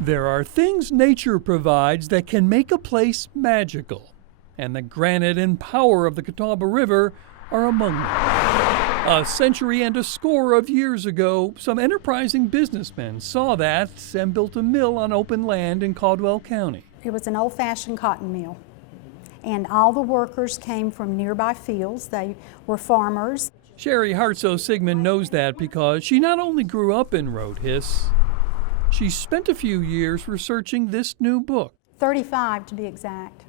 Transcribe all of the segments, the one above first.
There are things nature provides that can make a place magical, and the granite and power of the Catawba River are among them. A century and a score of years ago, some enterprising businessmen saw that and built a mill on open land in Caldwell County. It was an old-fashioned cotton mill, and all the workers came from nearby fields. They were farmers. Sherry Hartsoe Sigmund knows that because she not only grew up in Rhodhiss, she spent a few years researching this new book. 35 to be exact.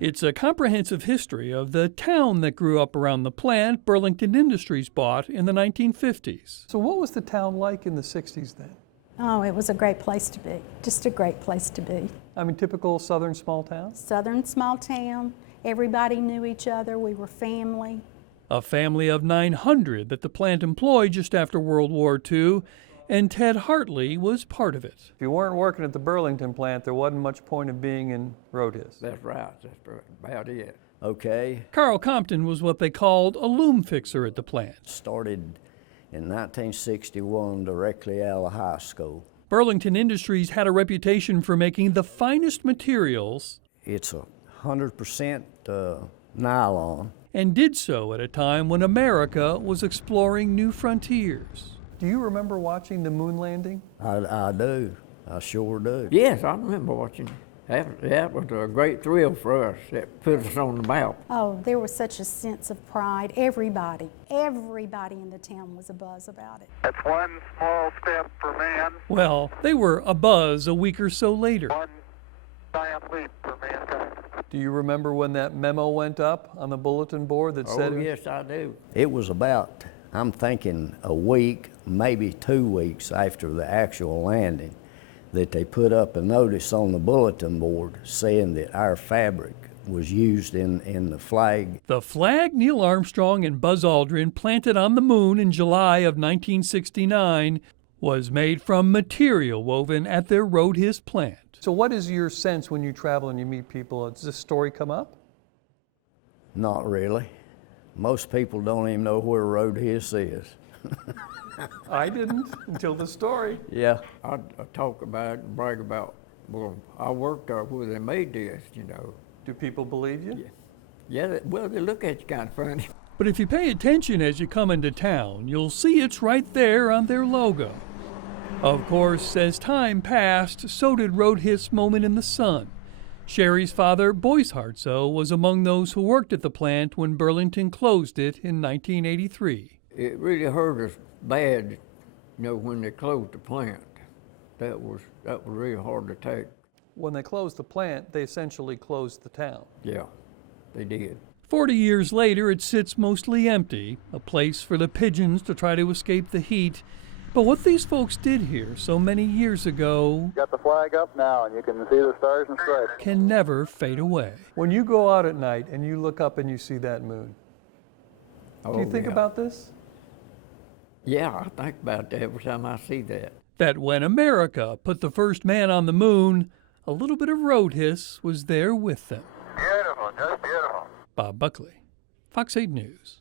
It's a comprehensive history of the town that grew up around the plant Burlington Industries bought in the 1950s. So what was the town like in the 60s then? Oh, it was a great place to be, just a great place to be. I mean, typical southern small town? Southern small town, everybody knew each other, we were family. A family of 900 that the plant employed just after World War II, and Ted Hartley was part of it. If you weren't working at the Burlington plant, there wasn't much point of being in Rhodhiss. That's right, that's about it. Okay. Carl Compton was what they called a loom fixer at the plant. Started in 1961 directly out of high school. Burlington Industries had a reputation for making the finest materials. It's 100% nylon. And did so at a time when America was exploring new frontiers. Do you remember watching the moon landing? I do. I sure do. Yes, I remember watching. That was a great thrill for us. That put us on the map. Oh, there was such a sense of pride. Everybody in the town was abuzz about it. That's one small step for man. Well, they were abuzz a week or so later. One giant leap for mankind. Do you remember when that memo went up on the bulletin board that said? Oh, yes, I do. It was about, I'm thinking, a week, maybe 2 weeks after the actual landing, that they put up a notice on the bulletin board saying that our fabric was used in the flag. The flag Neil Armstrong and Buzz Aldrin planted on the moon in July of 1969 was made from material woven at their Rhodhiss plant. So what is your sense when you travel and you meet people? Does this story come up? Not really. Most people don't even know where Rhodhiss is. I didn't until the story. Yeah. I talk about it and brag about, well, I worked where they made this, you know. Do people believe you? Yeah, well, they look at you kind of funny. But if you pay attention as you come into town, you'll see it's right there on their logo. Of course, as time passed, so did Rhodhiss' moment in the sun. Sherry's father, Boyce Hartsoe, was among those who worked at the plant when Burlington closed it in 1983. It really hurt us bad, you know, when they closed the plant. That was really hard to take. When they closed the plant, they essentially closed the town. Yeah, they did. 40 years later, it sits mostly empty, a place for the pigeons to try to escape the heat. But what these folks did here so many years ago Got the flag up now, and you can see the stars and stripes. can never fade away. When you go out at night and you look up and you see that moon, do you think about this? Yeah, I think about that every time I see that. That when America put the first man on the moon, a little bit of Rhodhiss was there with them. Beautiful, just beautiful. Bob Buckley, Fox 8 News.